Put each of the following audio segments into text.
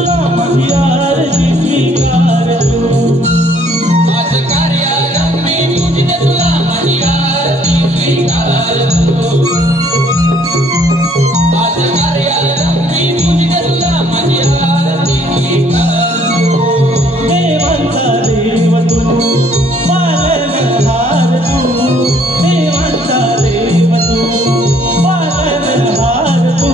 तुला माझी आरती स्वीकार तू आज कार्यारंभ मी पूजते तुला माझी आरती स्वीकार तू आज कार्यारंभ मी पूजते तुला माझी आरती स्वीकार तू देवांचा देव तू पालनहार तू देवांचा देव तू पालनहार तू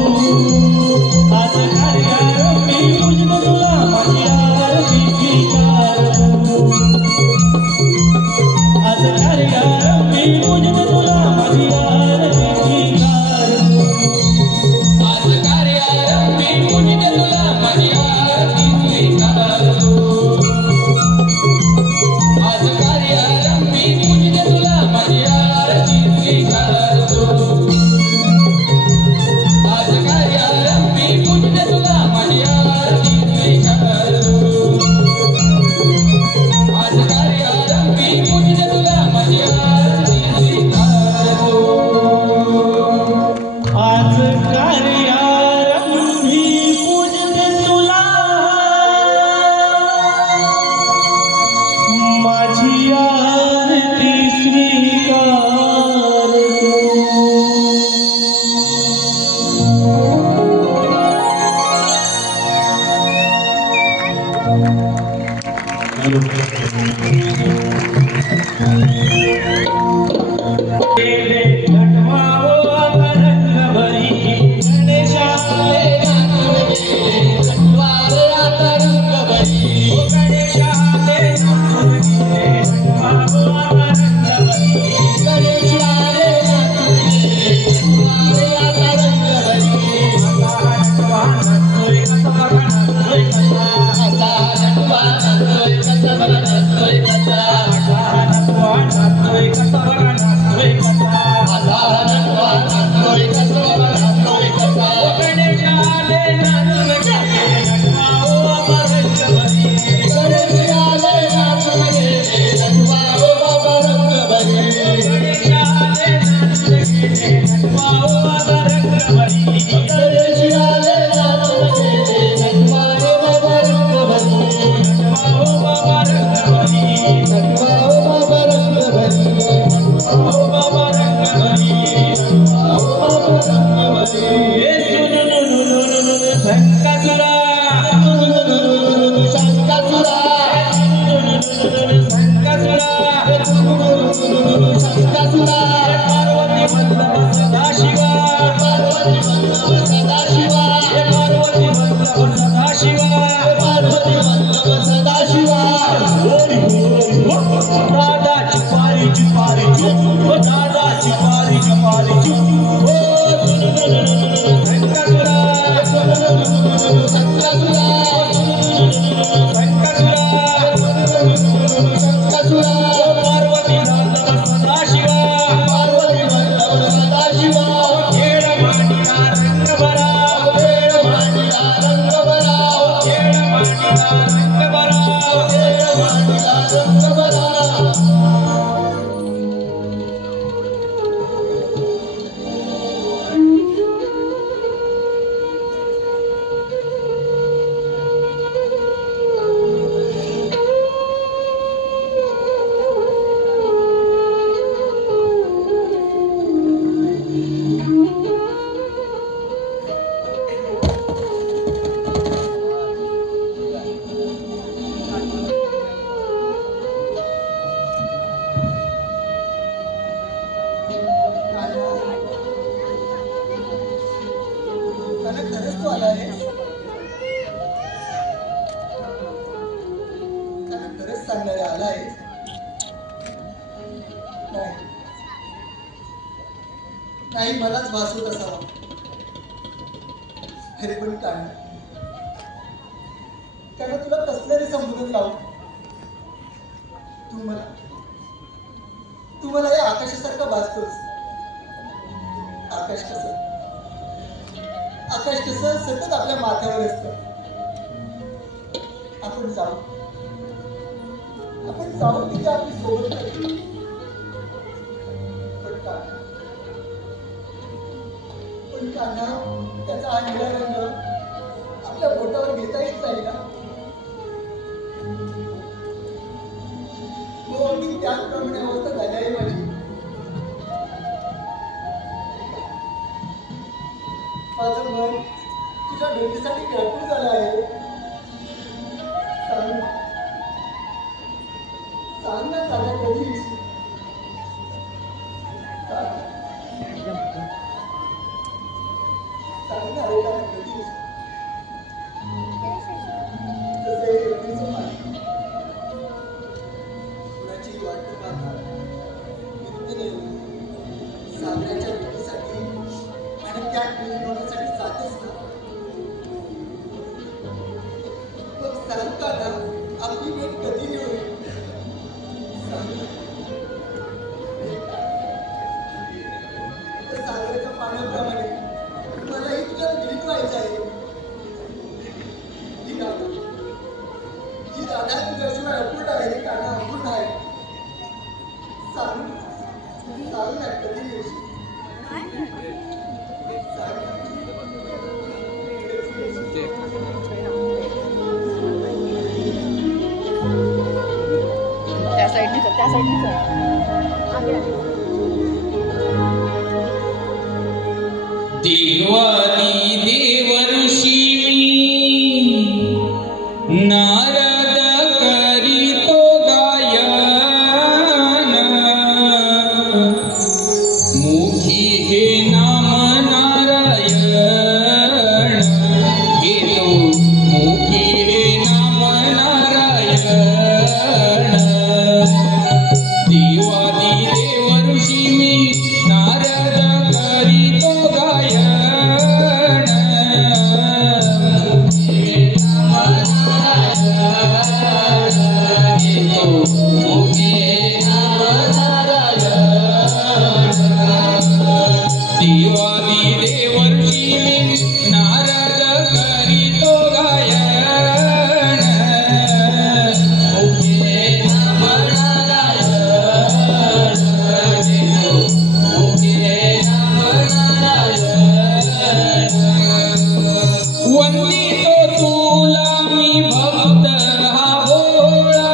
आज कार्यारंभ मी पूजते तुला माझी आरती स्वीकार तू आज कार्यारंभ मी पूजते तुला माझी आरती स्वीकार तू आज कार्यारंभ मी पूजते तुला माझी आरती स्वीकार तू आज कार्यारंभ मी पूजते तुला माझी आरती स्वीकार तू आज कार्यारंभ मी पूजते तुला माझी आरती स्वीकार तू आज कार्यारंभ मी पूजते तुला माझी आरती स्वीकार तू आज कार्यारंभी पूजते तुला माझी आरती स्वीकार नाही मलाच भासवत असावा अरे पण कारण तुला कसले समजून लावू तू मला या आकाशासारखं भासतोस आकाश कसं सतत आपल्या माथ्यावर असतं आपण जाऊ तिथे आपली सोबत नाही पण कान्हा त्याचा हा निळा रंग आपल्या बोटावर घेता येत नाही ना. हो, अगदी त्याचप्रमाणे अवस्था झाली आहे माझी. माझं मन तुझ्या भेटीसाठी व्याकुळ झालं आहे. सांग सांग ना दादा, कधी येशील? सांग ना रे दादा, कधी येशील? जसे एवढीचं पाणी कुणाची वाट पाहता नित्य सागराच्या भेटीसाठी आणि त्या मिळवण्यासाठी जातेच ना. मग सांगता ना आपली भेट कधी होईल? सागराच्या पाण्याप्रमाणे मलाही तुझ्यात विलीन व्हायचं आहे. ही राधा तुझ्याशिवाय अपूर्ण आहे. ही राधा अपूर्ण आहे. सांग सांग ना कधी येशील? त्या साईडने चल, त्या साईडने चल. आगे देवादी देवर्षी मी नारद करीतो गायन मुखी हे नाम नारायण घेतो मुखी हे नाम नारायण देवादी देवर्षी मी नारद करीतो गायन देवादी देवर्षी मी नारद करीतो गायन वंदितो तुला मी भक्त हा भोळा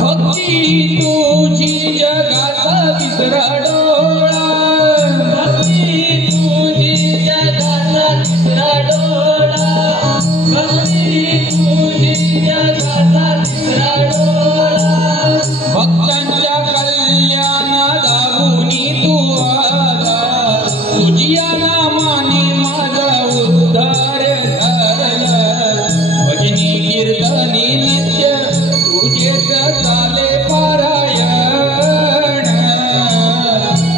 भक्ती तुझी जगाचा तिसरा डोळा भक्ती तुझी जगाचा तिसरा डोळा भक्ती तुझी जगाचा तिसरा डोळा भक्तांच्या कल्याणा दाबुनी तू आला तुझ्या नामाने माझा उद्धार झाला भजनी कीर्तनी नित्य तुझेच चाले पारायण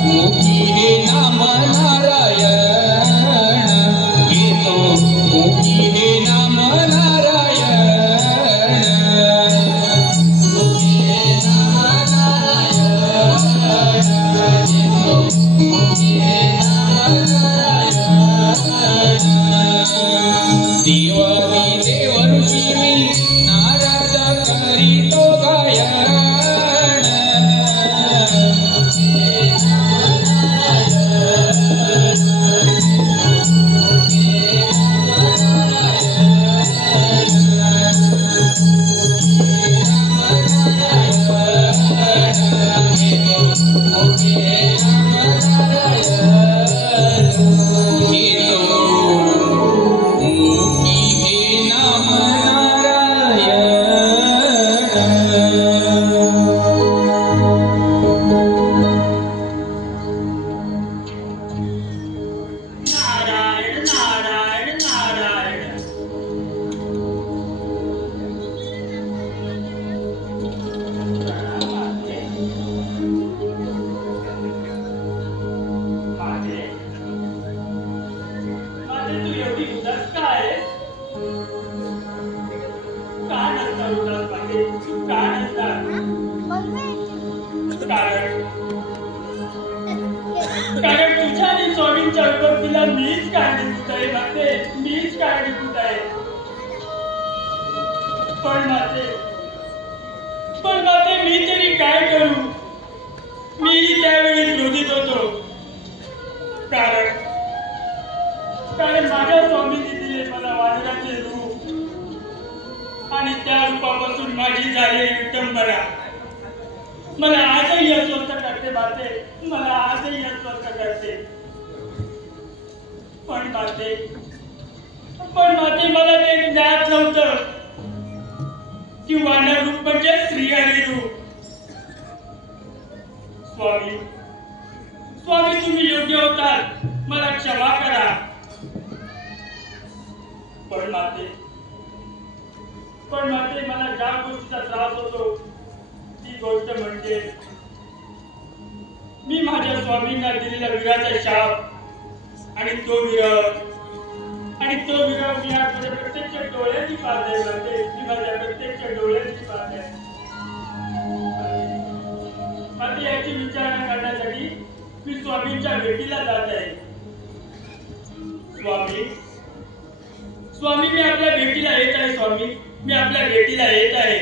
मुखी हे नाम नारायण घेतो मुखी हे नाम नारायण मुखी हे नाम नारायण घेतो मुखी हे नाम नारायण देवादी देवर्षी मी नारद करीतो गायन नारायण नारायण नारायण. माझे तू एवढी उदास का आहेस? का नसता उदास माझे? का नसता? कारण तुझ्या आणि स्वामींच्या उपस्थितीला मीच कारणीभूत आहे माते, मीच कारणीभूत आहे. पण माते मी तरी काय करू? मी त्यावेळी क्रोधित होतो. कारण माझ्या स्वामींनी दिले मला वानराचे रूप. आणि त्या रूपापासून माझी झालेली विटंबना मला आजही अस्वस्थ करते माते, मला आजही अस्वस्थ करते. पण माते मला ते ज्ञात नव्हतं की वानर रूप म्हणजे श्रीहरी रूप. स्वामी तुम्ही योग्य होतात, मला क्षमा करा. पण माते मला ज्या गोष्टीचा त्रास होतो ती गोष्ट म्हणजे मी माझ्या स्वामींना दिलेला विराचा शाप आणि तो विरह मी आज प्रत्यक्ष डोळ्यांनी पाहते माते, मी माझ्या प्रत्यक्ष डोळ्यांनी पाहते. माते याची विचारणा करण्यासाठी मी स्वामींच्या भेटीला जात आहे. स्वामी मी आपल्या भेटीला येत आहे. स्वामी मी आपल्या भेटीला येत आहे.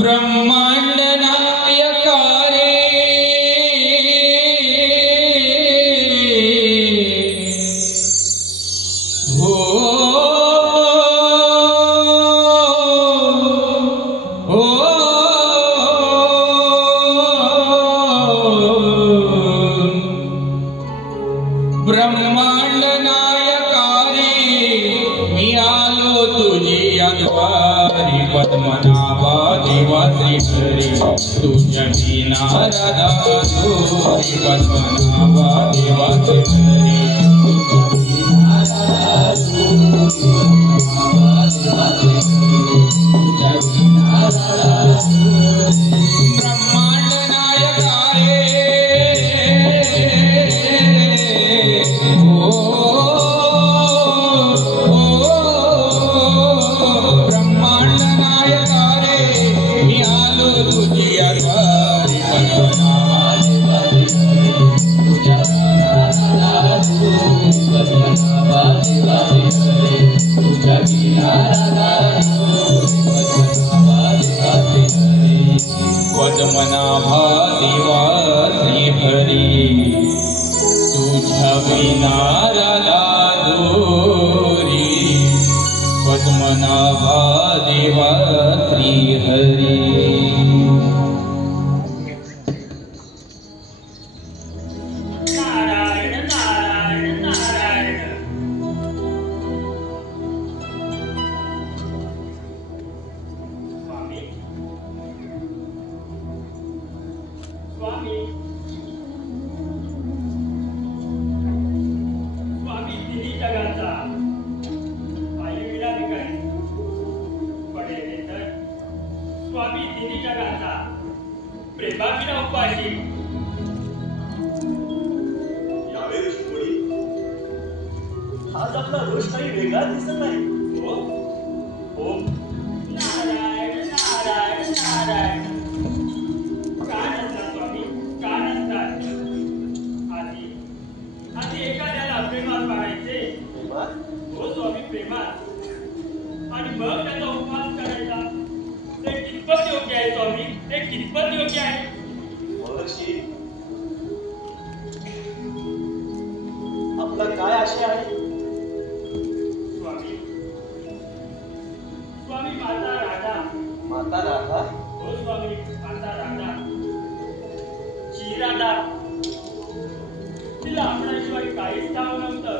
ब्रह्मांड नायका रे हो हो ब्रह्मांड नायका रे मी आलो तुझी अद्वारी पद्मनाभा देवा श्री तुझ्या विना राधा सोरी पद्मनाभा देवा श्री ब्रह्मांड नायका ब्रह्मांड नायका मी आलो तुझी अद्वारी पद्मनाभा देवा श्री हरी तुझ्या विना राधा दोरी पद्मनाभा देवा श्री हरी. नारायण नारायण नारायण. स्वामी तिन्ही जगाचा पायविडा विकाय पडेल तर स्वामी तिन्ही जगाचा प्रेमाविना उपाशी. यावे ऋषीमुनी, आज आपला रोष काही वेगळा दिसत आहे. हो नारायण नारायण नारायण. काय नसला स्वामी, आहे? स्वामी स्वामी माता राधा. माता राधा? हो स्वामी, माता राधा. जी राधा, तिला आपल्याशिवाय काहीच ठाव नव्हतं.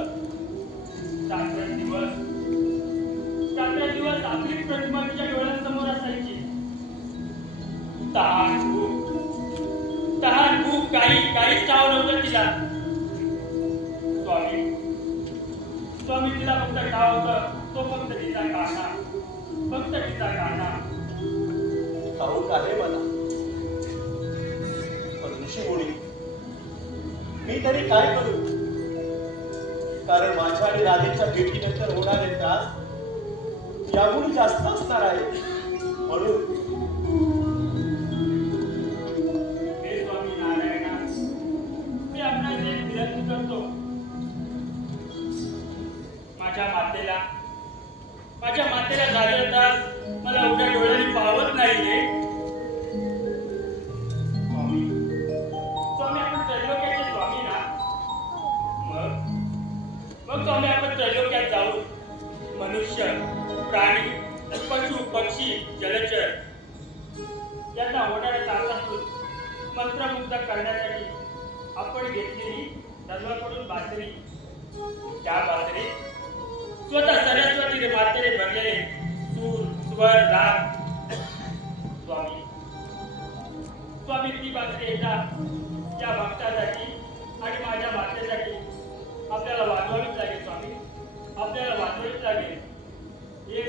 रात्रंदिवस आपली प्रतिमा तिच्या डोळ्यांसमोर असायची. तहान भूक काहीच ठाव नव्हतं तिला. स्वामी तिला फक्त ठाव होतं, तो फक्त तिचा काना, फक्त तिचा काना. ठाऊक आहे मला, पण ऋषीमुनी मी तरी काय करू? कारण माझ्या आणि राधेच्या भेटीनंतर होणारे त्रास याहून जास्त असणार आहे. म्हणून हे स्वामी नारायणा, मी आपणास एक विनंती करतो. माझ्या मातेला झालेला त्रास मला उघड्या डोळ्यांनी पावत नाहीये. स्वामी आपण त्रैलोक्याचे स्वामी ना. मग स्वामी आपण त्रैलोक्यात जाऊ. मनुष्य, प्राणी, पशु, पक्षी, जलचर यांना होणाऱ्या त्रासातून मंत्रमुग्ध करण्यासाठी आपण घेतलेली सर्वांकडून बासरी, त्या बासरीत स्वतः सरस्वती मातेने भरलेले सूर, स्वर, राग. स्वामी ती बासरी एकदा या भक्तासाठी आणि माझ्या मातेसाठी आपल्याला वाजवावीच लागेल. स्वामी, आपल्याला वाजवावीच लागेल. एक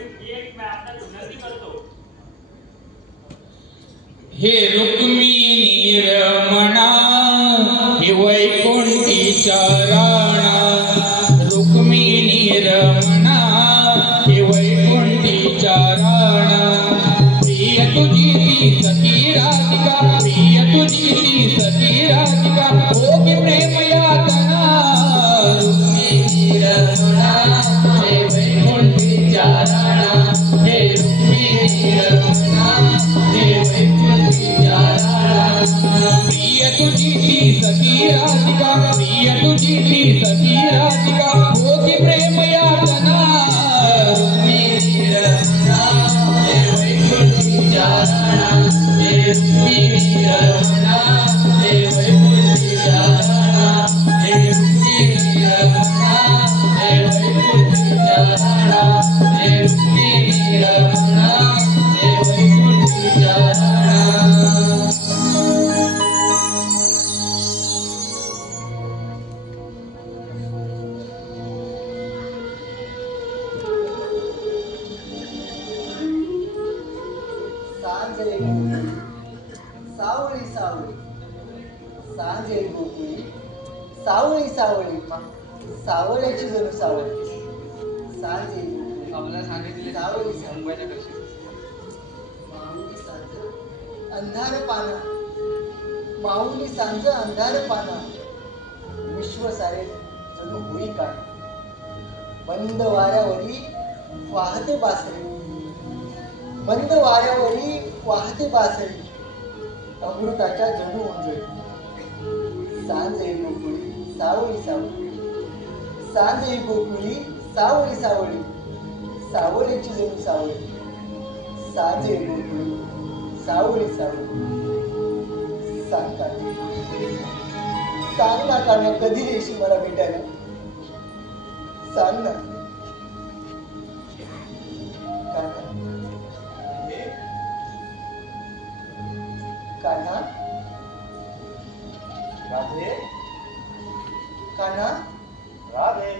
मी आपल्याला विनंती करतो. हे रुक्मिणी रमणा, हे वैकुंठीच्या राणा. रुक्मिणी रमणा, हे वैकुंठीच्या राणा. प्रिय तुझी ती सती राधिका, प्रिय तुझी ती सती राधिका. भोगी प्रेम यातना. रुक्मिणी रमणा, हे वैकुंठीच्या राणा. हे रुक्मिणी रमणा, हे वैकुंठीच्या राणा. प्रिय तुझी ती सती राधिका, प्रिय तुझी ती सती राधिका. भोगी प्रेम यातना. रुक्मिणी रमणा, हे वैकुंठीच्या राणा. हे रुक्मिणी रमणा, हे वैकुंठीच्या राणा. हे रुक्मिणी रमणा, हे वैकुंठीच्या राणा. हे रुक्मिणी रमणा, हे वैकुंठीच्या राणा. सावळी सावळी, सांजे गोकुळी, सावळी सावळी, सावळ्याची जणू सावळी. सांजे आपल्याला सांगितले सावळी मुंबईच्या कशी माऊली सांज अंधार पाना, माऊली सांज अंधार पाना. विश्व सारे जणू होई काना. बंद वाऱ्यावरी वाहते बासरी, बंद वाऱ्यावरी वाहते बासरी. अमृताच्या जणू उंजळी. सांज येई गोकुळी, सावळी सावळी, सांज येई गोकुळी, सावळी सावळी. सावळीची जणू सावळी. सांज येई गोकुळी, सावळी सावळी. सांग ना काना, कधी येशील मला भेटायला? सांग ना काना. कान्हा, राधे, कान्हा, राधे,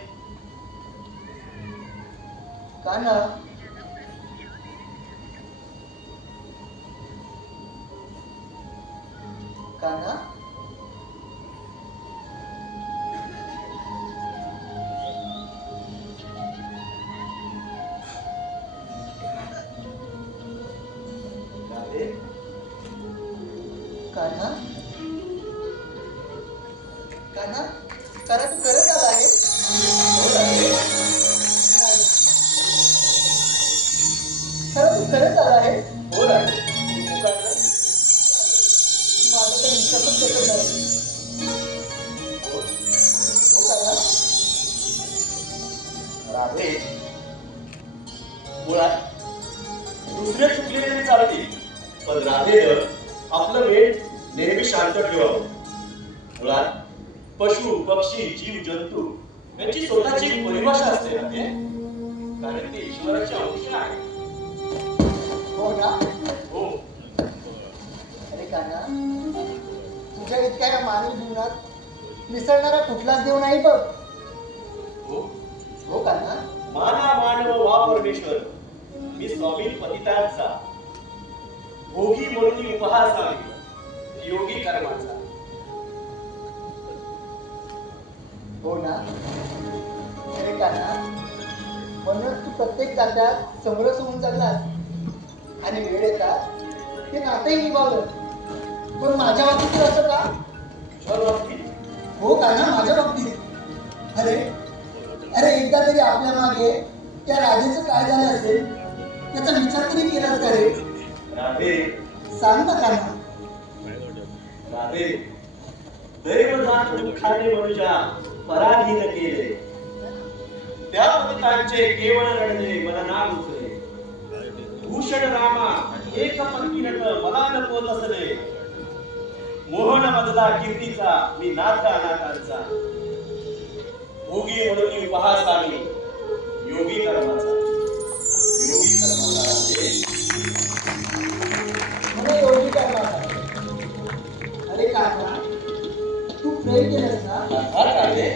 कान्हा. कान्हा, राधे, कान्हा. कान्हा, कान्हा तू करत आला आहेस? खरं तू करत आला आहेस? हो राधे. माझं तर विश्वासच बसत नाही. हो कान्हा, राधे, मुळात दुसरे चुकलेले चालतील, पण राधेनं आपलं वेळ नेहमी शांत ठेवावं. मुळात पशु पक्षी जीव जंतू यांची स्वतःची एक परिभाषा असते राधे, कारण ते ईश्वराचे अंश आहे. हो ना? हो. अरे काना, तुझ्या इतक्या या मानवी जीवनात मिसळणारा कुठलाच देव नाही बघ. हो. हो काना? माना मानव वा परमेश्वर, मी स्वामी पतितांचा भोगी म्हणून उपहास आहे योगी कर्माचा. हो ना? अरे काना, म्हणूनच तू प्रत्येक जात्यात समरस होऊन जगलास आणि वेळ येतात ते नातंही निभावलं. पण माझ्या बाबतीत असं का? तुझ्या बाबतीत? हो काना, माझ्या बाबतीत. अरे अरे एकदा तरी आपल्या मागे त्या राधेचं काय झालं असेल त्याचा विचार तरी केलाच का रे? राधे, सांग ना काना. राधे, दैव जात दुःखाने मनुजा पराधीन केले, त्या पतितांचे केवळ रडले मला ना उचले. भूषण रामा एक पंक्तीनट मला नको तसले, मोहन मधला कीर्तीचा मी नाथ अनाथांचा. भोगी म्हणून उपहास आम्ही योगी कर्माचा. योगी कर्माचा राधे. मला योगी करणार. अरे काका, तू प्रेम केलंस ना? अर्थात राधे.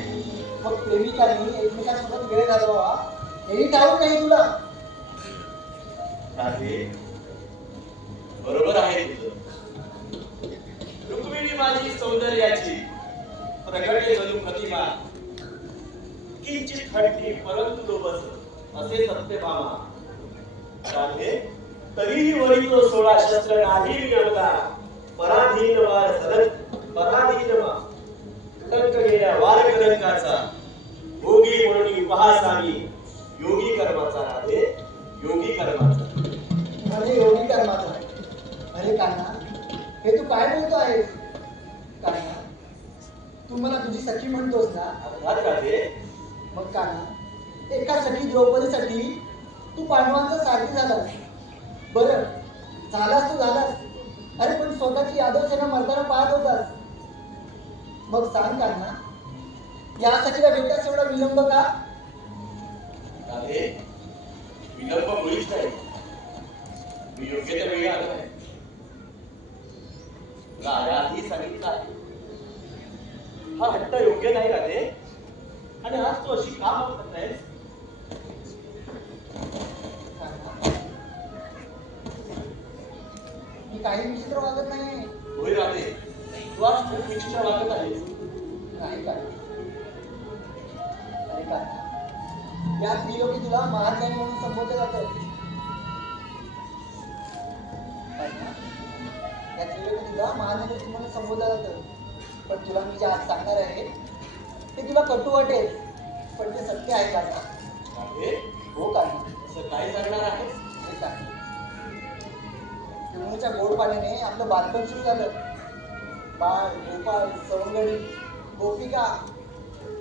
मग प्रेमिकांनी एकमेकांसोबत वेळ घालवावा हेही ठाऊक नाही तुला? राधे, बरोबर आहे तुझं. रुक्मिणी माझी सौंदर्याची प्रगटे जणू प्रतिमा, किंचित हटली परंतु लोभस असे सत्यभामा. राधे, तरीही वरी तो 16 शस्त्र नाही मिळवला, पराधीन वार सदन पराधीन कलंक गेल्या वार कलंकाचा. भोगी म्हणून उपहास आम्ही योगी कर्माचा. राधे, योगी कर्माचा. म्हणजे योगी कर्माचा. अरे कान्हा, हे तू काय बोलतो आहेस? कान्हा, तू मला तुझी सखी म्हणतोस ना? अर्थात राधे. मग कान्हा, एका सखी द्रौपदीसाठी तू पांडवांचा सारथी झालास. बरं झालास तू झालास. अरे पण स्वतःची यादव सेना मरताना पाहत होतास. मग सांग कान्हा, या सखीला भेटण्यास एवढा विलंब का? राधे, विलंब मुळीच नाही. मी योग्य त्या वेळी आलो आहे. तुला आधी सांगितलं आहे, हा हट्ट योग्य नाही राधे. आणि आज तू अशी का म्हणत आहेस? मी काही विचित्र वागत नाही. होय राधे, तू आज खूप विचित्र वागत आहेस. नाही का? अरे का, या त्रिलोकी तुला महाज्ञानी म्हणून संबोधलं जातं. या त्रिलोकी तुला महाज्ञानी म्हणून संबोधलं जातं. पण तुला मी जे आज सांगणार आहे ते तुला कटू वाटेल, पण ते सत्य आहे का? राधे, हो का? असं काय सांगणार आहेस? हे का, यमुनेच्या गोड पाण्याने आपलं बालपण सुरू झालं. बाळ, गोपाळ, सवंगडी, गोपिका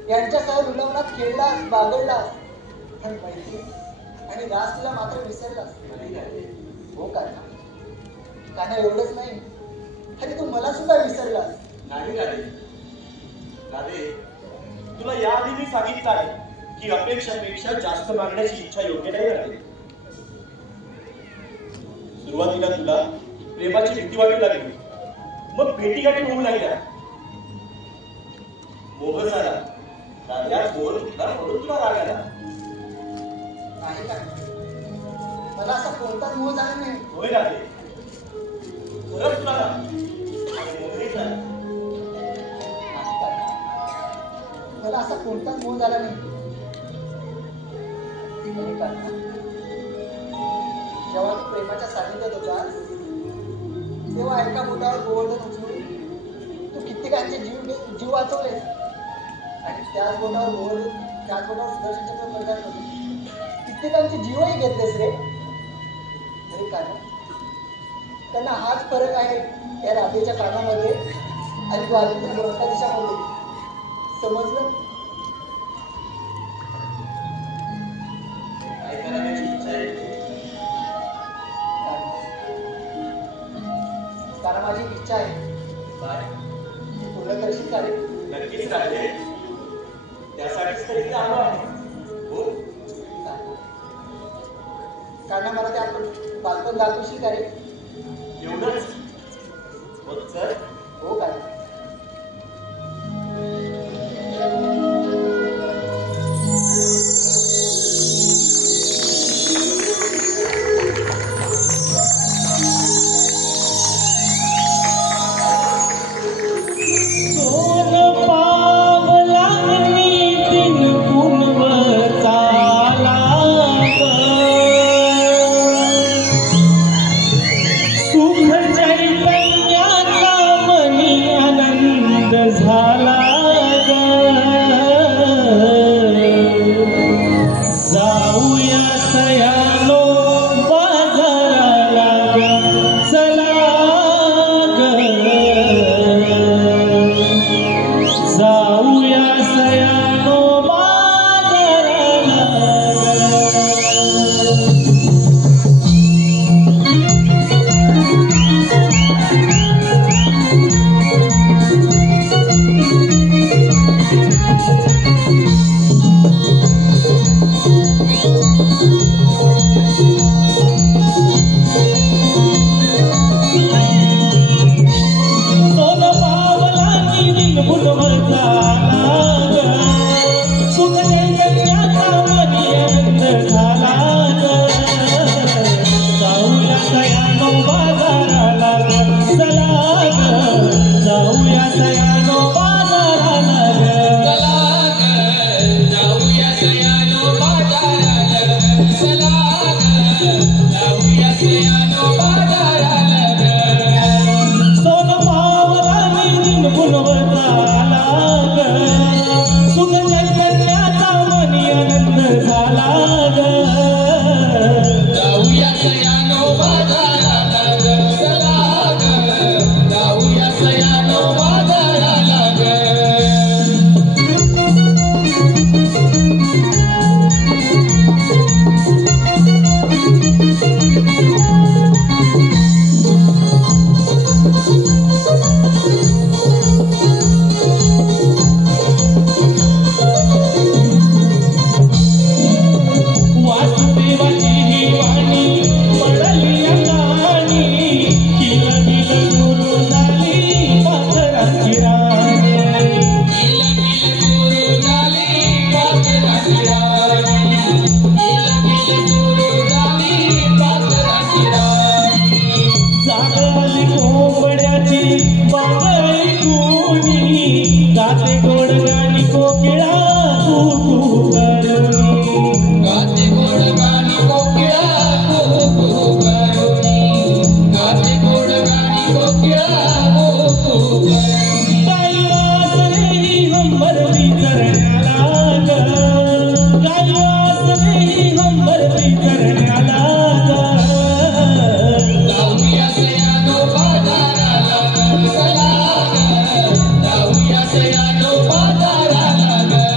यांच्यासह वृंदावनात खेळलास, बागडलास. पण मैत्री आणि रास तुला मात्र विसरलास. नाही राधे. हो का? कान्हा, एवढंच नाही, अरे तू मला सुद्धा विसरलास. नाही राधे. राधे, तुला याआधी मी सांगितलं आहे की अपेक्षापेक्षा जास्त मागण्याची इच्छा योग्य नाही राधे. सुरुवातीला तुला प्रेमाची भीती वाटू लागली, मग भेटीगाठी होऊ लागल्या. मोह झाला. राजात मोह तुला म्हणून तुला राग आला. नाही का? मला असा कोणताच मोह झाला नाही. होय राधे, खरंच तुला राग आणि मोहही झाला. नाही का? मला असा कोणताच मोह झाला नाही. अरे कान्हा, जेव्हा तू प्रेमाच्या सानिध्यात होतास तेव्हा एका बोटावर गोवर्धन उचलून तू कित्येकांचे जीव वाचवलेस. आणि त्याच बोटावर सुदर्शन चक्र प्रदान करून कित्येकांचे जीवही घेतलेस रे. अरे कान्हा, त्यांना हाच फरक आहे या राधेच्या कानामध्ये आणि द्वारकाधीशामध्ये. समजलं? काय पूर्ण करशील का रे? नक्कीच राजे, त्यासाठीच तरी इथे आलो आहे. हो, कारण मला ते आपण बालपण दाखवशील का रे? एवढंच. मग चल. हो काय? जाऊया सयानो बाजाराला ग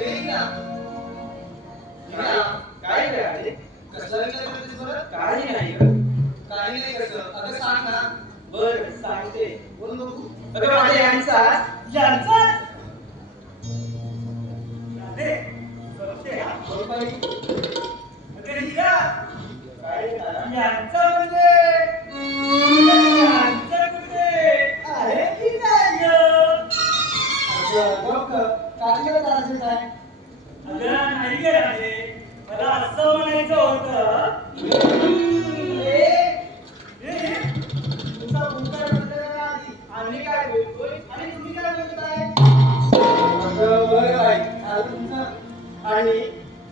येईल ना. काय काय कसला विचार करतेस बरं? काही नाही काही नाही कसं अगं सांग ना. बर सांगते बोल बघू. अगं माझ्या यांचा बोल बाई. काय झालं? आहे की नाही ग? अगं गप्प. काकीला त्रास आहे. मला असं म्हणायचं होतं तुमचा मुलगा म्हटलं आधी आम्ही काय बोलतोय आणि तुम्ही काय बोलताय? बरं बाई तुमचं आणि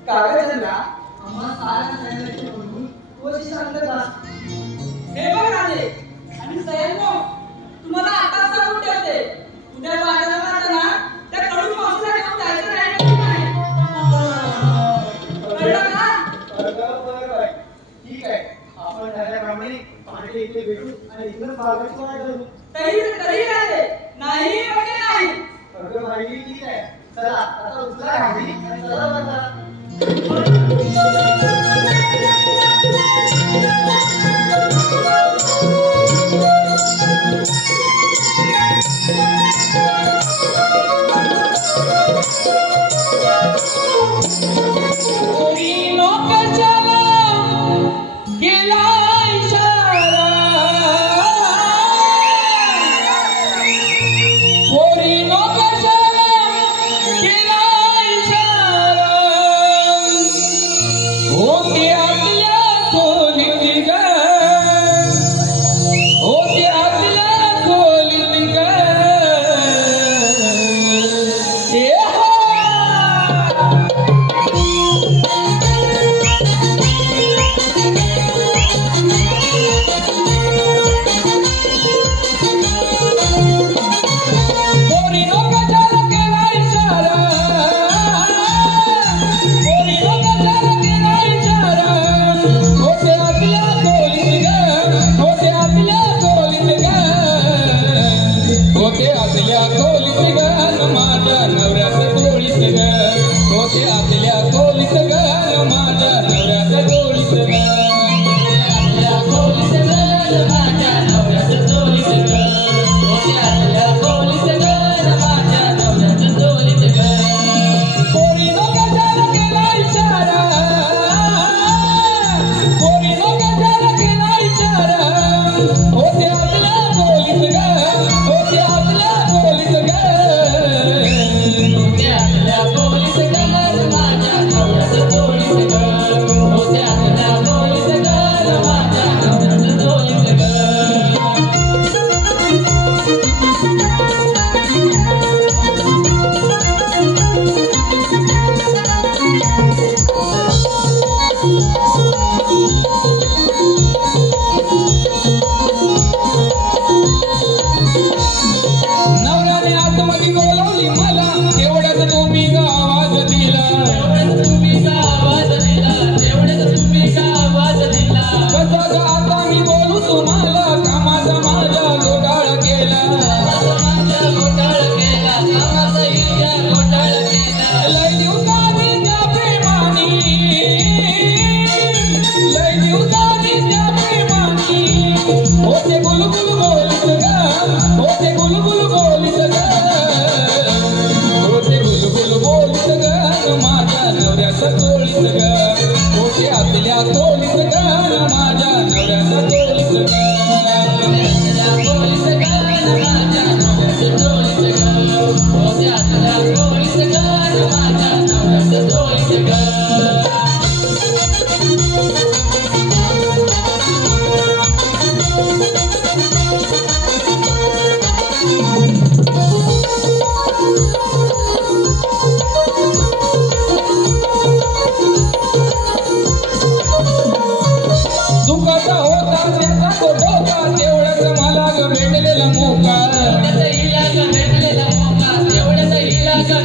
कागदांना आम्हाला साऱ्या सांगायचे म्हणून कोणी सांगत का? हे बघ राजे आणि सयांनो तुम्हाला आता सांगून ठेवते उद्या बाजारात जाताना त्या कडून मावशीला घेऊन जायचं नाही कळलं का? बरं बाई ठीक आहे आपण ठरल्याप्रमाणे पहाटे इथे भेटू आणि इथून बाजाराची वाट धरू. तरी राजे नाही म्हणजे नाही. अगं बाई ठीक आहे चला आता उचला गाडी आणि चला बघा.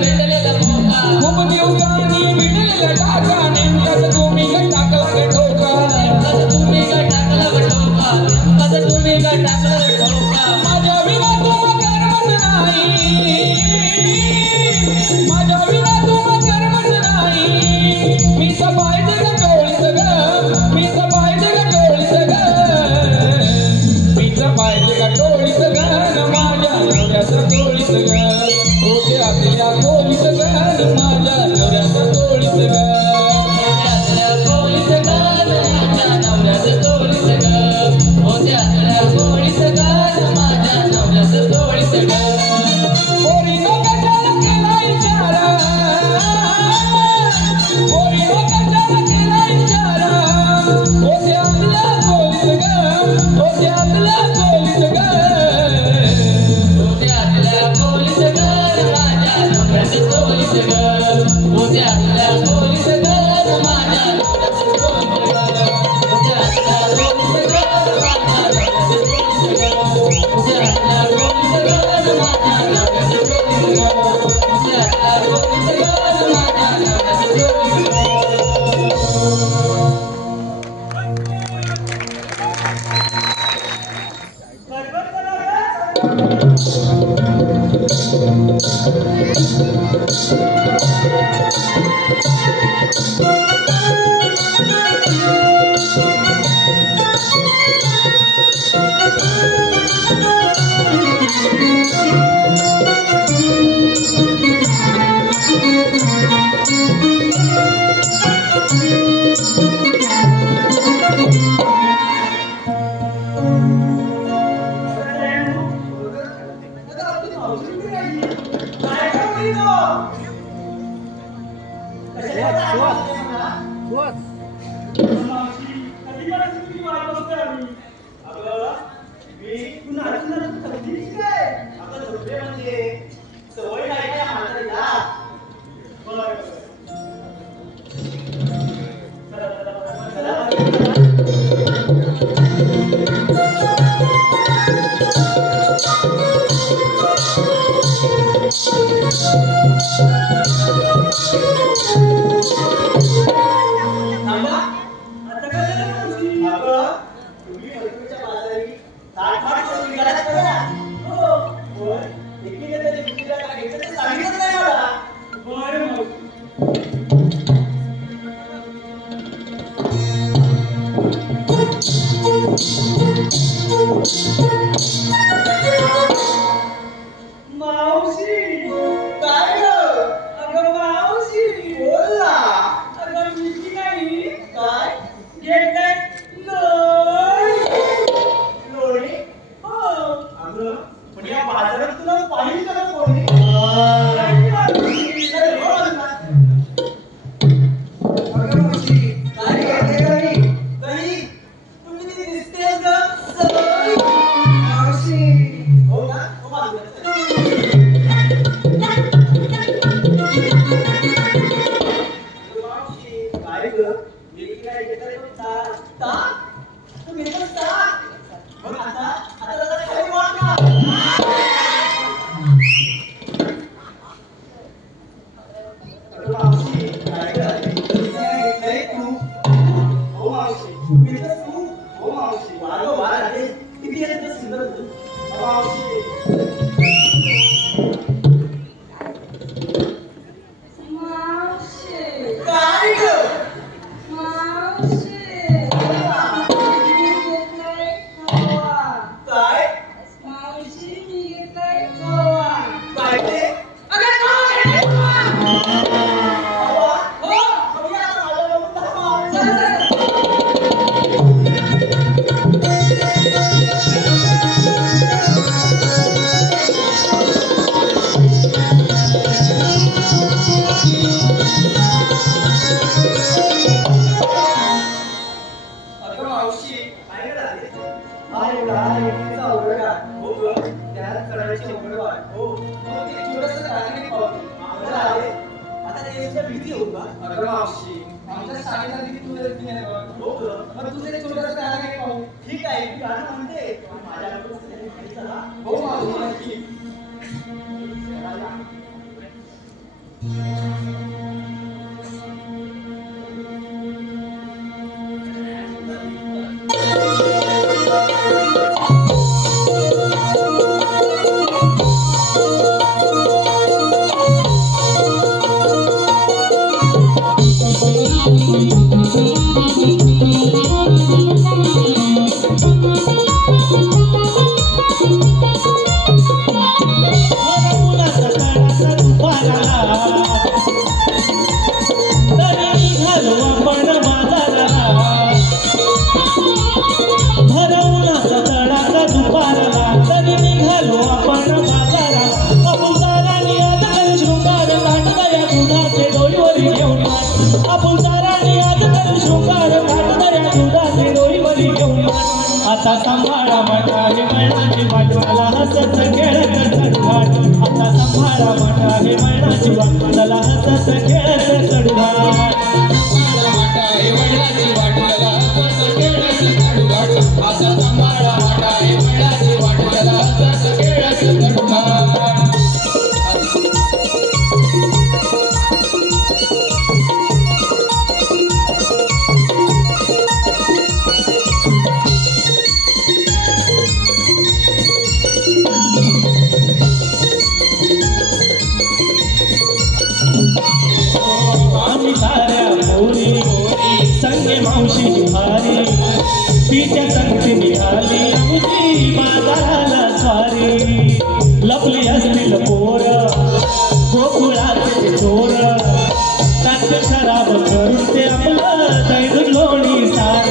खूप दिवसांनी मिळालेला टाका आता सांभाळा माझा हे मैनाची वाट मला हसत खेळत चढघाट आता सांभाळा माझा हे मैनाची वाट मला हसत खेळत चढघाट आता सांभाळा माझा हे मैनाची वाट मला हसत खेळत चढघाट Oh मावशी भारी तिच्या संगती निघाली आमची बाजाराला स्वारी लपली असतील पोर गोकुळाचे चोर काच खराब करून ते आपलं दैनून लोणी सार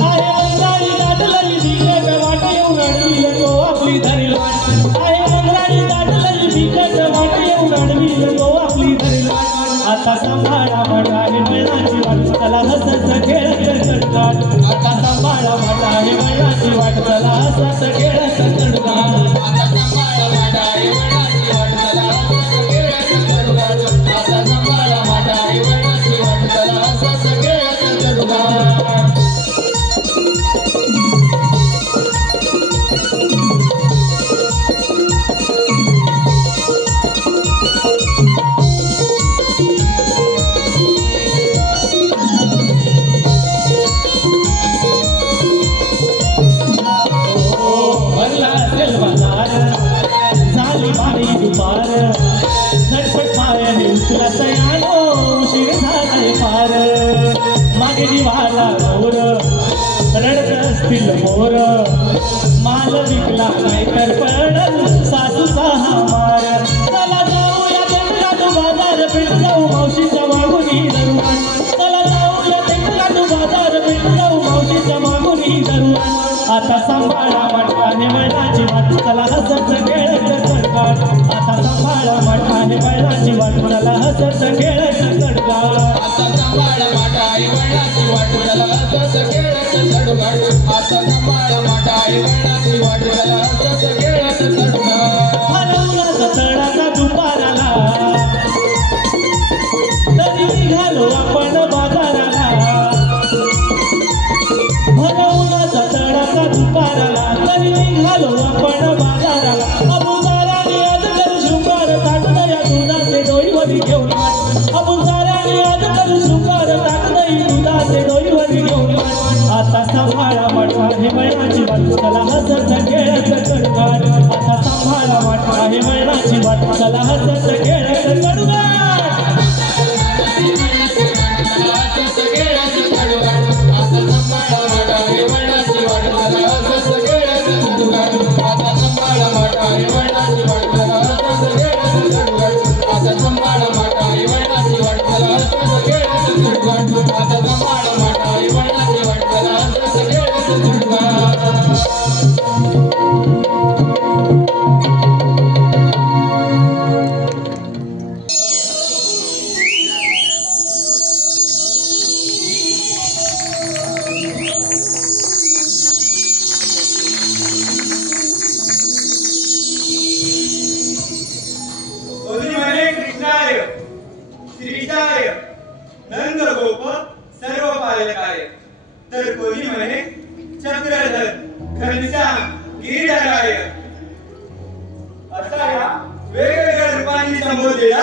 आहे मंगळाई दाटलली बिकट वाट येऊन अडविल तो आपली धरेल वाट आहे मंगळाई दाटलली बिकट वाट येऊन अडविल तो आपली धरेल वाट आता सांभाळा म्हण आहे मैनाची वाट चला हसत खेळत चढगाट आता सांभाळा म्हण आहे मैनाची वाट चला हसत खेळत चढगाट आता सांभाळा माटा आहे वळणाची वाट चला हसत खेळत चढगाट आता सांभाळा माटा आहे वळणाची वाट चला हसत खेळत चढगाट भरला असेल बाजार झाली बारी दुपार झटपट पाय हिंसला सयानो उशीर झालाय पार मागे दिवाला मोर रडत असतील मोर माल विकला नाही तर पडल सासूचा हा मार चला जाऊया तेंडलाट बाजार भेट जाऊ मावशीच्या मागुनी दरुवान चला जाऊया तेंडलाट बाजार भेट जाऊ मावशीच्या मागुनी दरुवान आता सांभाळा म्हटकाने मैनाची वाट चला हसत खेळत चढगाट आता सांभाळा म्हटकाने मैनाची वाट चला हसत खेळत चढगाट आता सांभाळा माटा आहे वळणाची वाट चला हसत खेळत चढगाट आता सांभाळा माटा आहे वळणाची वाट चला हसत खेळत चढगाट हरवला तळाचा दुपाराला तरी निघालो आपण बाजाराला भरवला तळाचा दुपाराला तरी निघालो आपण बाजाराला अबुजाराने आज कर शृंगार ताटदया दुधाचे डोईवरी घेऊन अबुजाराने आज कर शृंगार ताटदई दुधाचे डोईवरी घेऊन आता सांभाळा म्हटला हे मैनाची वाट चला हसत खेळत चढगाट आता सांभाळा म्हटला हे मैनाची वाट चला हसत खेळत चढगाट हसत खेळत चढगाट आता सांभाळा माटा आहे वळणाची वाट चला हसत खेळत चढगाट आता सांभाळा माटा आहे वळणाची वाट चला हसत खेळत चढगाट आता सांभाळा माटा आहे वळणाची वाट चला हसत खेळत चढगाट आता सांभाळा माटा आहे वळणाची वाट चला हसत खेळत चढगाट कोणी म्हणे कृष्णाय श्रीजाय नंद गोप सर्व पालकाय तर कोणी म्हणे चक्रधर घनश्याम गिरिधराय असा या वेगवेगळ्या रूपांनी संबोधलेला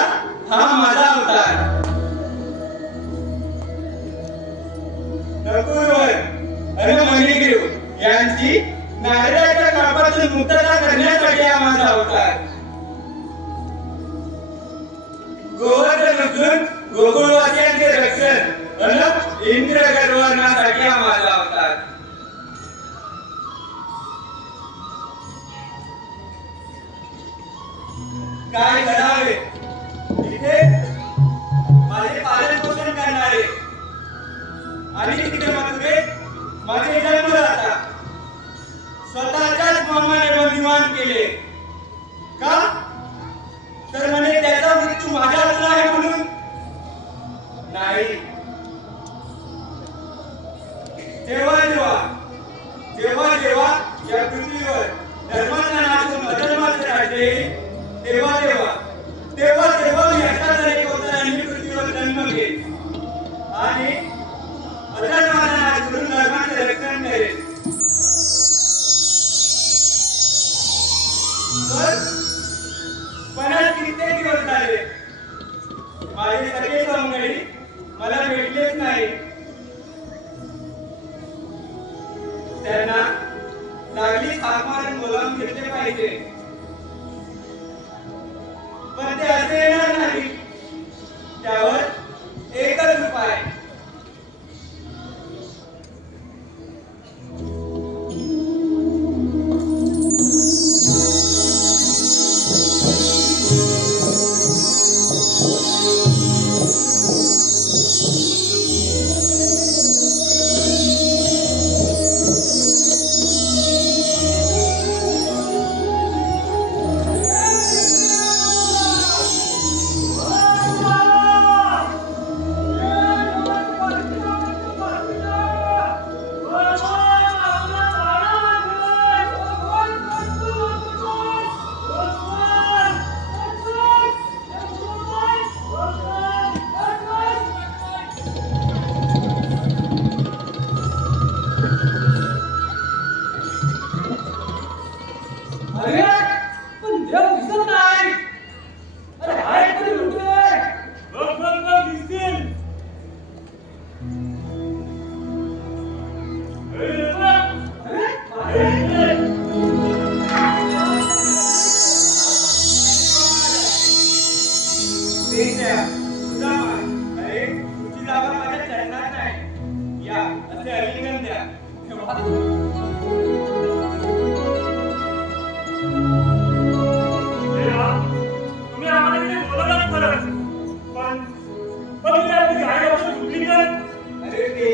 हा माझा अवतार नकुलवर आणि मणिग्रीव यांची नारळाच्या कापातून मुक्तता करण्यासाठी हा माझा अवतार गोवर्धन उचलून गोकुळवासियांचे रक्षण आणि इंद्र गर्वनासाठी हा माझा अवतार काय करावे तिथे माझे पालन पोषण करणारे आणि तिथे मथुरे माझे जन्मदाता स्वतःच्याच मामाने बंदिवान केले का तर म्हणे त्याचा मृत्यू माझ्या हातून आहे म्हणून नाही जेव्हा जेव्हा जेव्हा जेव्हा या पृथ्वीवर धर्माचा नाश होऊन अधर्माचे राज्य येईल तेव्हा तेव्हा तेव्हा तेव्हा मी अशाच अनेक अवतारांनी पृथ्वीवर जन्म घेईल आणि अधर्माचा नाश करून धर्माचे रक्षण करेल पण आज कित्येक दिवस झाले माझे सगळे सवंगडी मला भेटलेच नाही त्यांना लागली हाक मारून बोलावून घेतले पाहिजे पण ते असे येणार नाही त्यावर एकच उपाय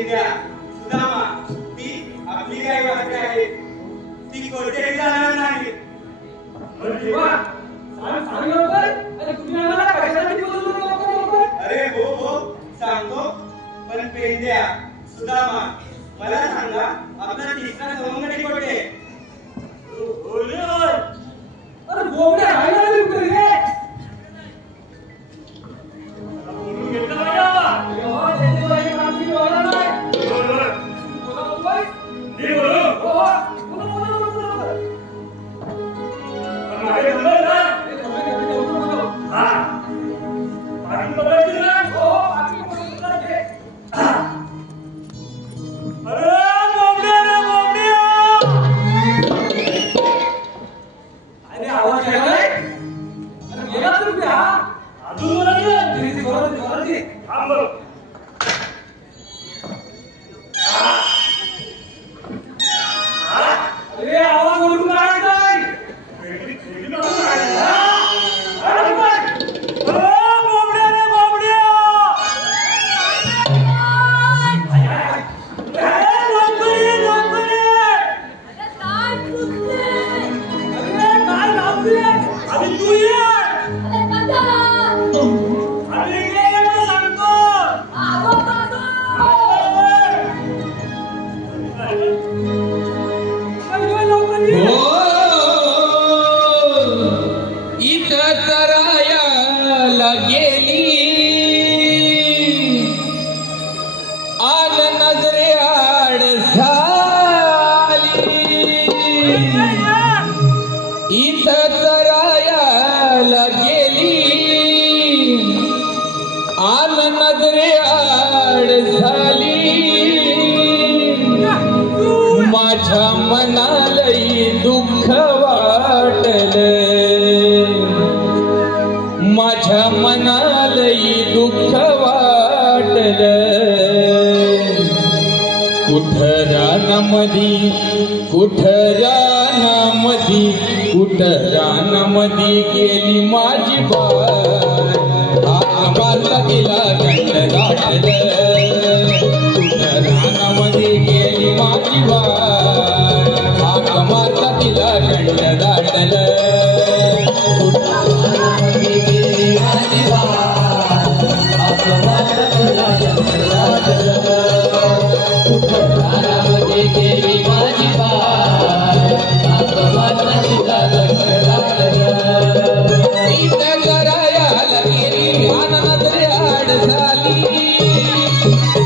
पेंद्या सुदामा ती आपली गाय वासरे आहे ती कोणत्याही जाणार नाही. अरे हो सांगतो पण पेंद्या सुदामा मला सांगा आपला तिसरा सवंगडी कोठे? अरे बोबड्या राहिला कुठे रे? बोलून घेतलं पाहिजे हो त्याची बाई माणसी बोला नाही. बोला बाई. नी बोलू हो बोला. माझे नंबर ना हे बोला. हा पाठी पकडतील ना. हो बाकी बोला दे. अरे बोबड्या रे बोबड्या. अरे आवाज आलाय. अरे गेला तू कुठे हा? अजून बोला की ती जोरात दे. थांब बरं. अरे आवाज ओळखून राहायचा. वेगळी नको करायला. अरे बोबड्या रे बोबड्या. अरे काय नाव दिले? आधी तू ये. आधी इकडे ये तुला सांगतो. इथं तरायाला गेली आल नजरे आड झाली. इथं तरायाला गेली आल नजरे आड झाली. माझ्या मनालही दुःख वाटलं. माझ्या मनालही दुःख वाटलं. कुठं रानामधी गेली माझी बाळ. हाक मारला तिला कंठ दाटलं. कुठं रानामध्ये गेली माझी बाळ. हाक मारला तिला कंठ दाटलं.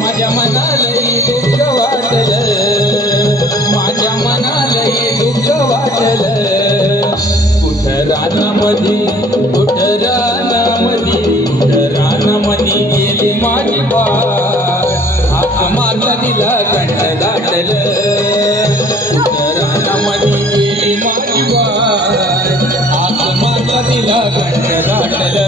माझ्या मनालही दुःख वाटलं. माझ्या मनालही दुःख वाटलं. कुठं रानामध्ये गेली माझी बाळ. हाक मारला तिला कंठ दाटलं. कुठं रानामध्ये गेली माझी बाळ. हाक मारला तिला कंठ दाटलं.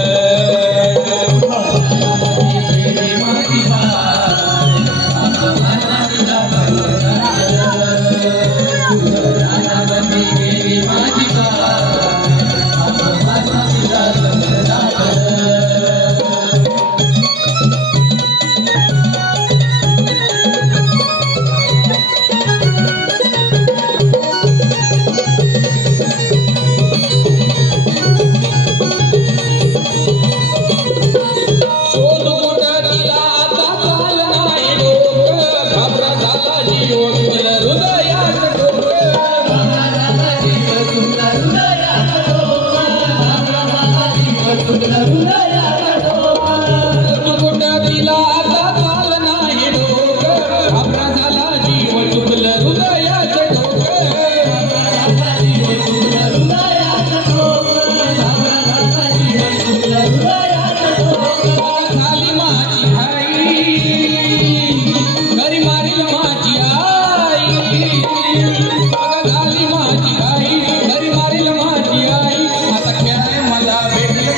मला भेटलं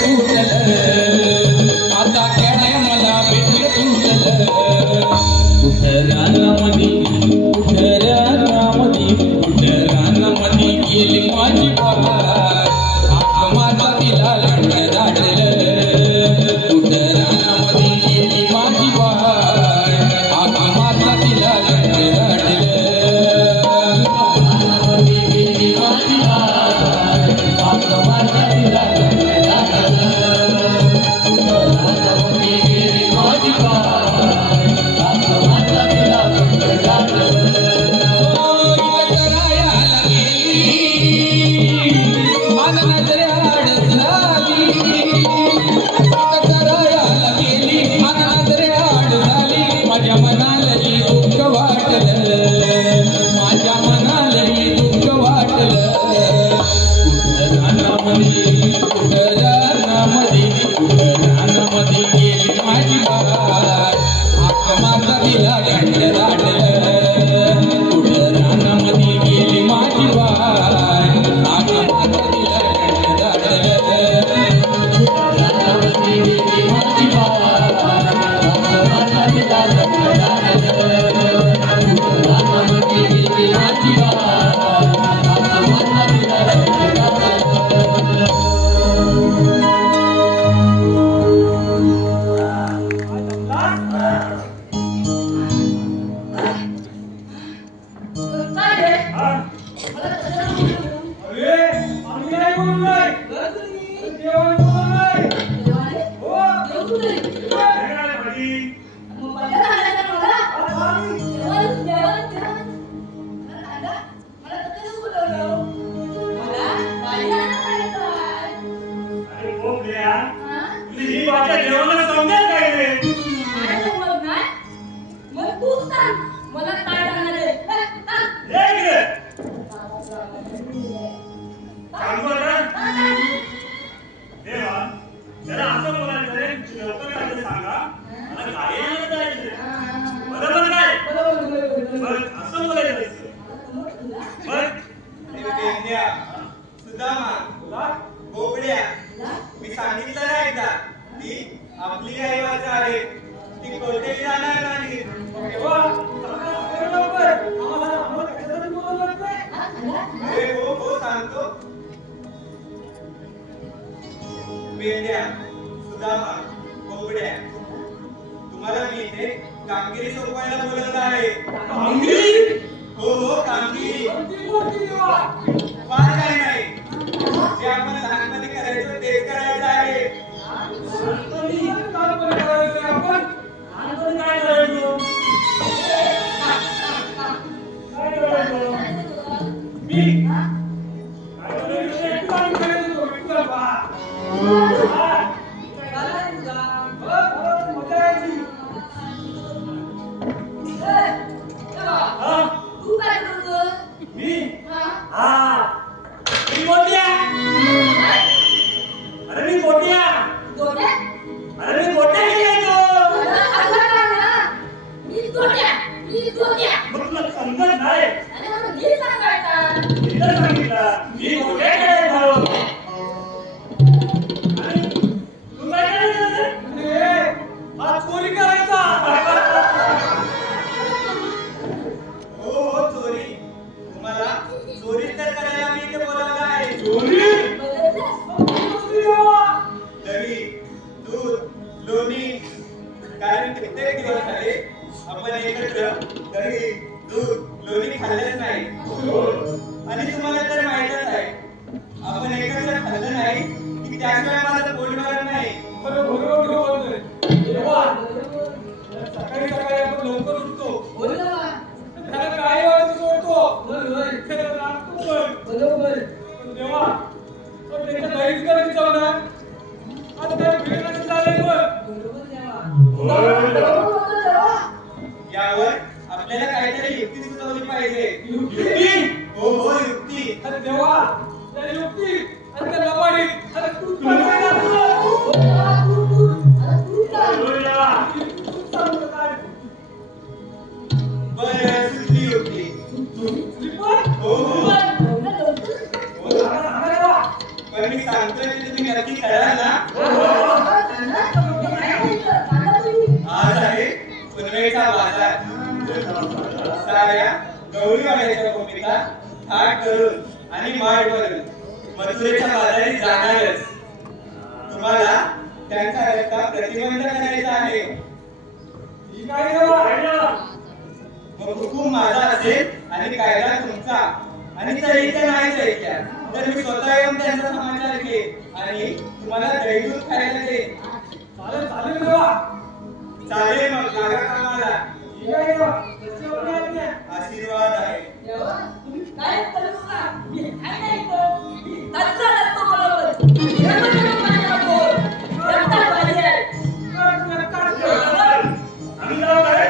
जेवण बनवलंय. देवाने हो. देव तू तरी काय काय भाजी? मग मजा आणायचं मला आज आम्ही जेवण जेवण जेवण मला सांगा मला कसं बोलवलं मला गाडी आणायचं आहे. अरे बोबड्या, हा तुझी ही भाषा जेवणाला समजेल काय रे? काय समजत नाही मग तूच सांग मला काय सांगणार आहे सांग ये इकडे. सांगू आता? देवा, जरा असं बोलायचं रे, लवकर काय ते सांगा. मला गाडी आणायला जायचंय. बरोबर काय? बरं, असं बोलायचं नसतं. बरं, बेंड्या, सुदामा, बोबड्या, मी सांगितलं नाही एकदा ती आपली आई वाचा आहे, ती कोठेही जाणार नाही. तेव्हा सांगा लवकर. आम्हाला कशासाठी बोलवलं ते? अरे हो सांगतो. बेंड्या, सुदामा, बोबड्या, तुम्हाला मी इथे कामगिरी सोपवायला बोलवलं आहे. कामगिरी? हो कामगिरी. कोणती कोणती देवा? फार काही नाही, जे आपण लहानपणी करायचो तेच करायचं आहे. लहानपणी करायचंय आपण. लहानपणी काय करायचो? काय करायचो? मी काय करायचो? काम करायचो विठ्ठल बा. मजा यायची. हा? तू काय करतोस मी? हा हा. मी गोट्या. अरे मी गोट्या. दोड्या अरे मी गोट्या खेळायचो. मी दोड्या मग तुला समजत नाही. आणि मला नीट सांगायचा मी तर सांगितलं. मी गोट्या खेळायचो. आणि तू काय करायचं? अरे, हा चोरी करायचा. हो चोरी. तुम्हाला चोरी तर करायला मी इथे बोलावलं आहे. चोरी? दही, दूध, लोणी, कारण कित्येक दिवस झाले आपण एकत्र दही, दूध, लोणी खाल्लंच नाही. आणि तुम्हाला तर माहितच आहे, आपण एकत्र खाल्लं नाही की त्याशिवाय माझं पोट भरत नाही. बरोबर बोलतोय. देवा, सकाळी सकाळी आपण लवकर उठतो. त्याला काही वेळेस सोडतो. त्याला लागतो पण. देवा, पण त्याच्या दहीच करायची चालू ना. आता काय वेळ नसेल झालंय पण. यावर आपल्याला काहीतरी युक्ती सुचवली पाहिजे. युक्ती? हो युक्ती. अरे देवा, त्या युक्ती आणि त्या लबाडीत अरे तूच बनवायला लागतो. चोरी लावा. तूच सांगतो काय. बरं सुचली युक्ती. श्रीपत? हो सांगा देवा. पण मी सांगतोय की तुम्ही नक्की कराल ना. आज आहे पुनवेचा बाजार. साऱ्या गौरीवाड्याच्या भूमिका थाट करून आणि माठ भरून मथुरेच्या बाजारी जाणारच. तुम्हाला त्यांचा रस्ता प्रतिबंध करायचा आहे. ही काय देवा? मग हुकूम माझा असेल आणि कायदा तुमचा आणि तरी ते नाहीच ऐकल्या तर मी स्वतः येऊन त्यांचा समाचार घेईन आणि तुम्हाला दही दूध खायला देईन. चालेल चालेल देवा. चालेल मग लागा कामाला. ही काय देवा? त्याची आपली आज्ञा. आशीर्वाद आहे. तुम्ही काय करू नका मी काय नाही करत. मी तत्पर असतो बरोबर हे म्हणजे माझ्या बोल रस्ता पाहिजे आम्ही जाऊ काय?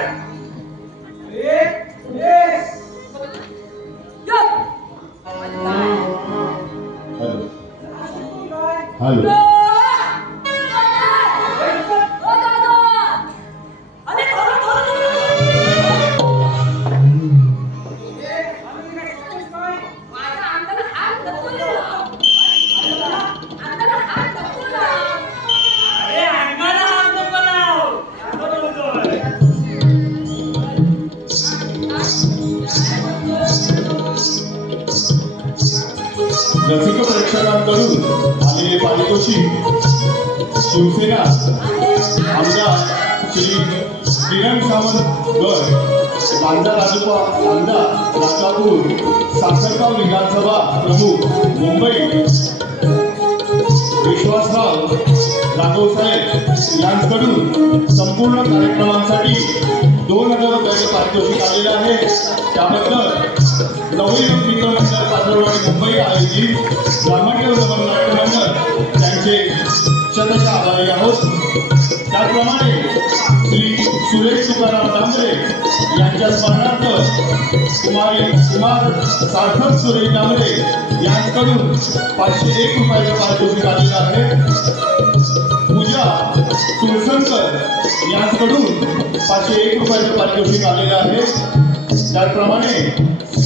हॅलो. अरे अंगाला हात नको लाव. असं बोलतोय. रसिक प्रेक्षकांकडून आलेले पारितोषिक शिवसेना आमदार श्री किरण सावंत गड, बांदा तालुका, बांदा राजापूर, साखरगाव विधानसभा प्रमुख, मुंबई विश्वासराव राघव साहेब यांच्याकडून संपूर्ण कार्यक्रमांसाठी 2000 रुपयाचे पारितोषिक आलेले आहे. त्याबद्दल नवयुवक मित्र मंडळ पाथरवाडी मुंबई आयोजित ब्राह्मण्य नमन नाट्य मंडळ त्यांचे शतशः आभारी आहोत. त्याचप्रमाणे श्री सुरेश तुकाराम डांबरे यांच्या स्मरणार्थ कुमार सार्थक सुरेश डांबरे यांच्याकडून 501 रुपयाचे पारितोषिक आलेले आहे. पूजा तुळसंकर यांच्याकडून 501 रुपयाचे पारितोषिक आलेले आहे. त्याचप्रमाणे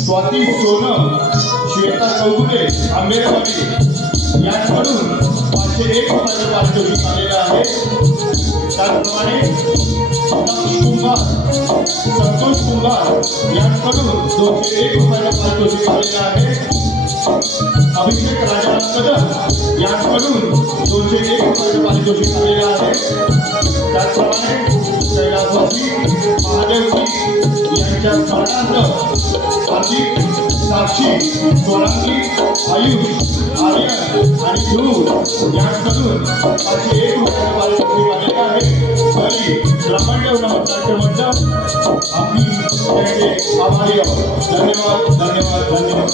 स्वाती सोनम श्वेता चौगुले आंबेरवाडी यांच्याकडून 501 रुपयाचे पारितोषिक आलेले आहे. त्याचप्रमाणे कुंभार संतोष कुंभार यांच्याकडून 201 रुपयाचे पारितोषिक आलेले आहे. अभिषेक राजाराम कदम यांच्याकडून 201 रुपयाचे पारितोषिक आलेले आहे. त्याचप्रमाणे कैलासवासी महादेवजी यांच्या स्मरणार्थ हार्दिक साक्षी सोळंकी आयुष आर्यन आणि ध्रुव यांच्याकडून 501 रुपयाचे पारितोषिक आलेले आहे. तरी ब्राह्मण्य नमन नाट्य मंडळ आम्ही त्यांचे आभारी आहोत. धन्यवाद धन्यवाद धन्यवाद.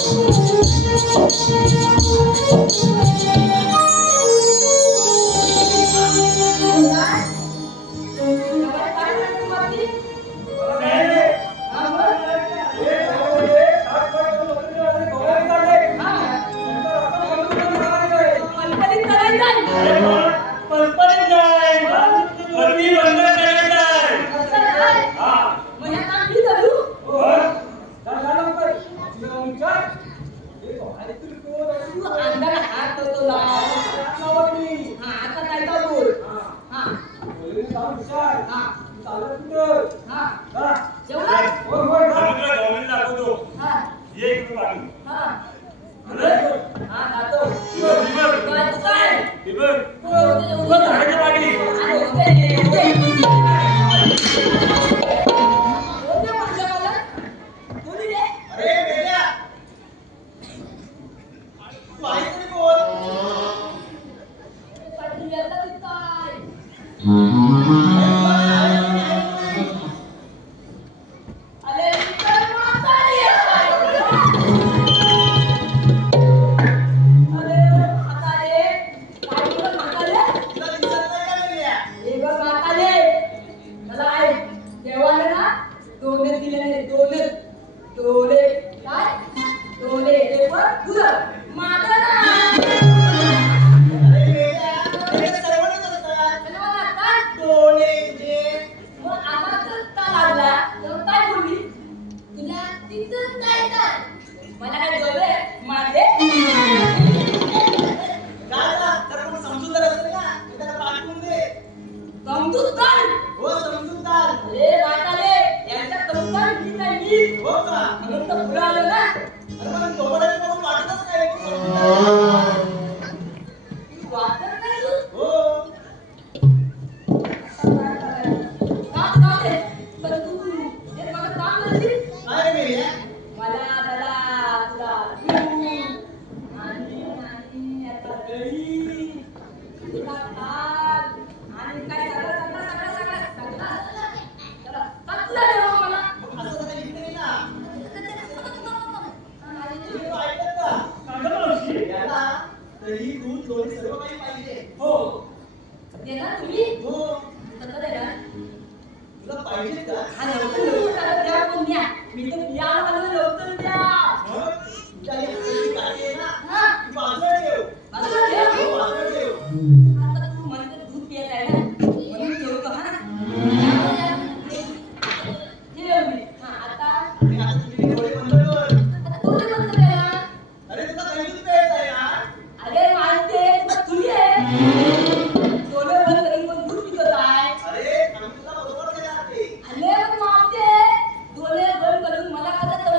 मला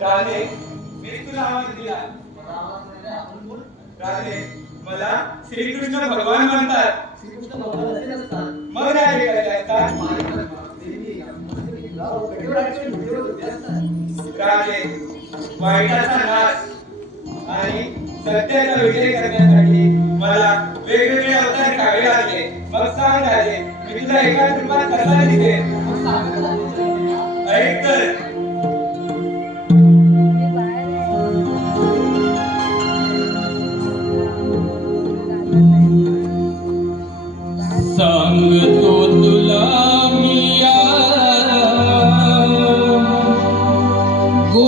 राधे मी तुला आवाज दिला राधे मला श्रीकृष्ण भगवान म्हणतात श्रीकृष्ण भगवान असे नसतात. मग राधे काय असतात राधे वाईटाचा नाश आणि सत्याचा विजय करण्यासाठी मला वेगवेगळे अवतार घ्यावे लागले. मग सांग राधे मी तुला एका रूपात कसा दिसे? ऐक तर सांगतो तुला मिया गो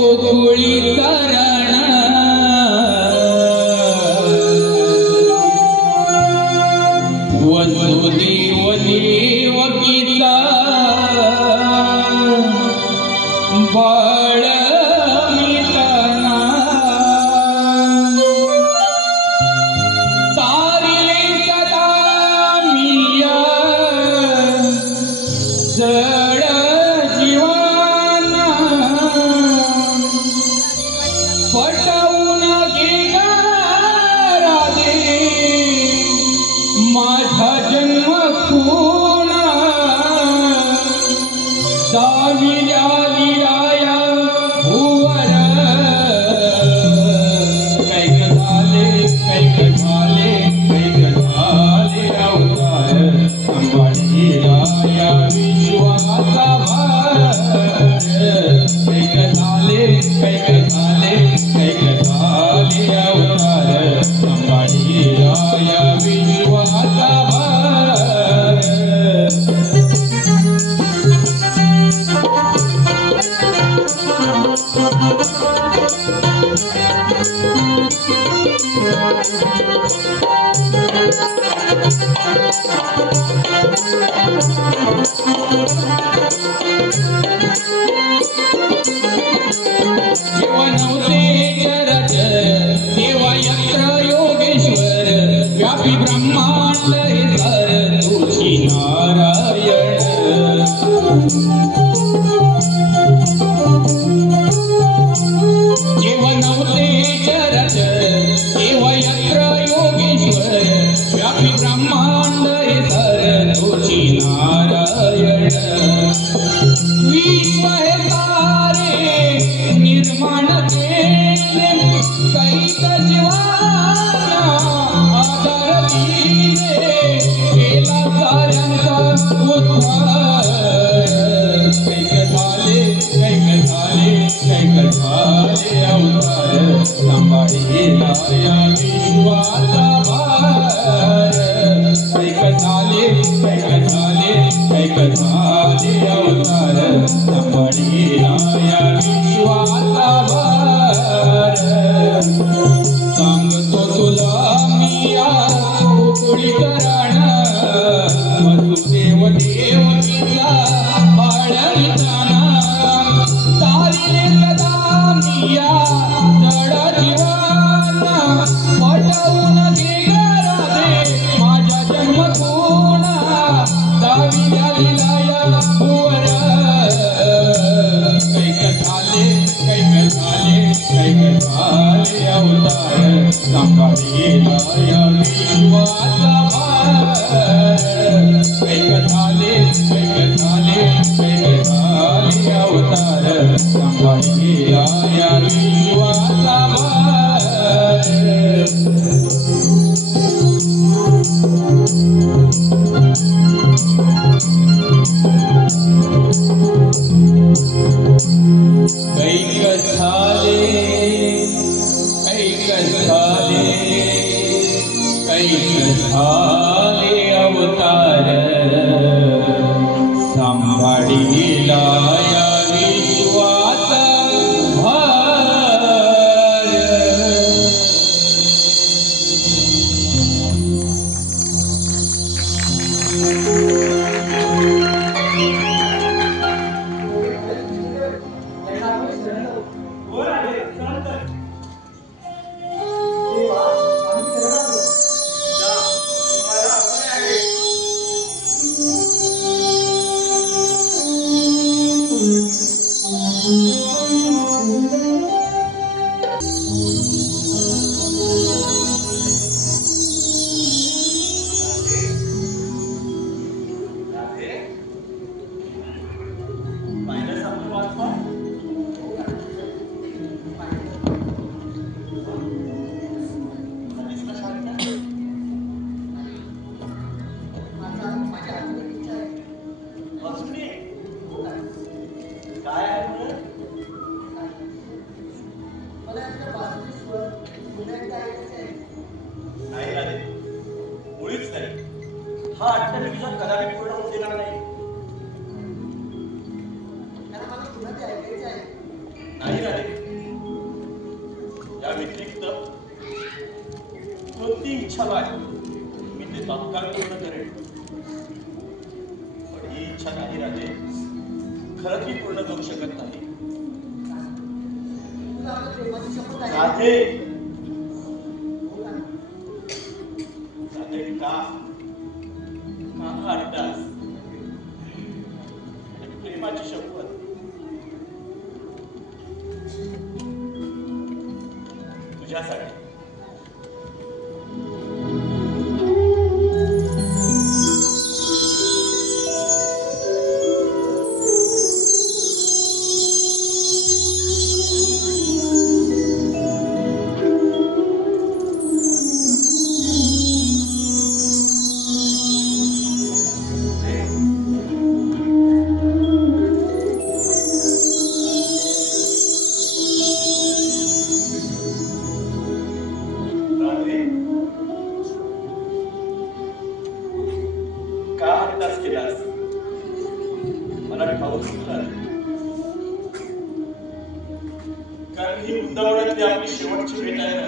कारण ही वृंदावनातली आपली शेवटची भेट आहे ना.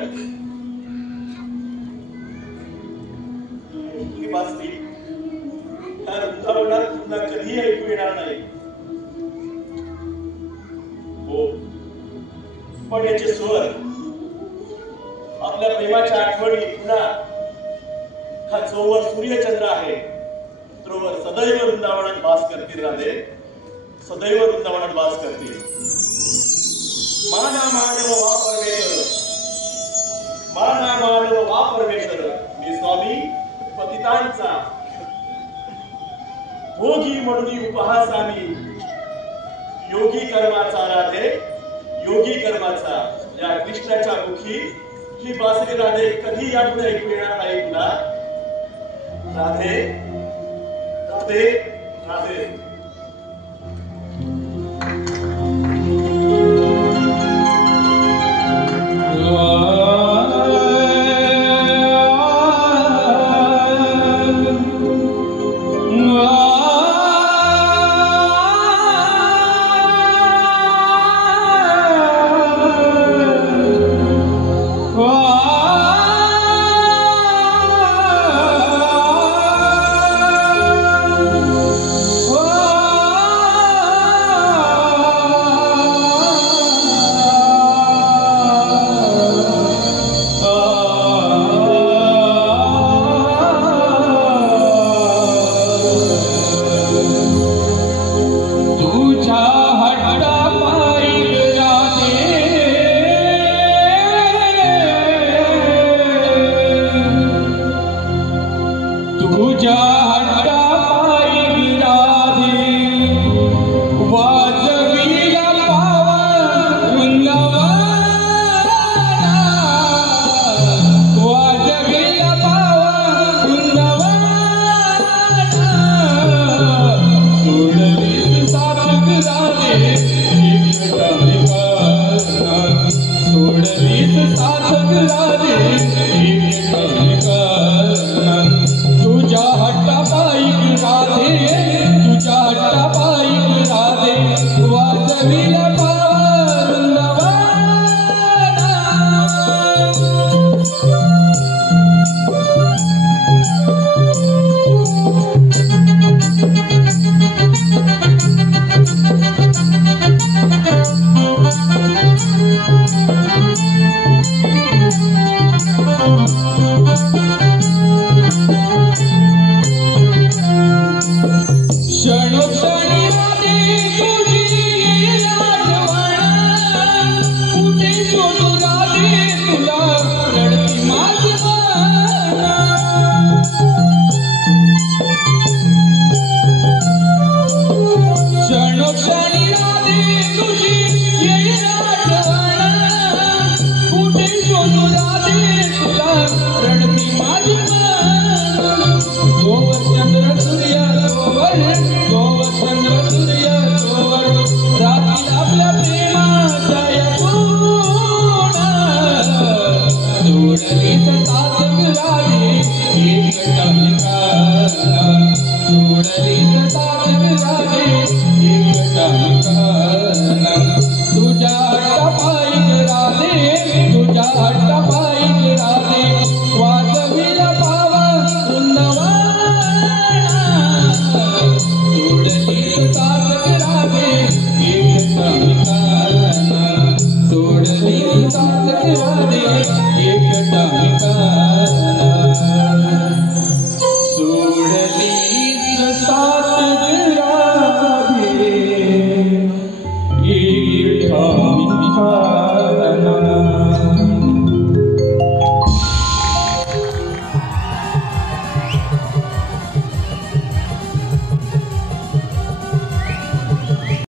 ही बासरी ह्या वृंदावनात पुन्हा कधीही ऐकू येणार नाही. हो, पण याचे स्वर, आपल्या प्रेमाच्या आठवणी पुन्हा हा जोवर सूर्यचंद्र आहे तोवर सदैव वृंदावनात वास करतील. राधे सदैव वृंदावनात वास करतील. माना मानव वा परमेश्वर, माना मानव वा परमेश्वर, मी स्वामी पतितांचा भोगी म्हणून उपहास आम्ही योगी कर्माचा. राधे योगी कर्माचा या कृष्णाच्या मुखी ही बासरी राधे कधी यापुढे ऐकू येणार नाही तुला. राधे राधे राधे.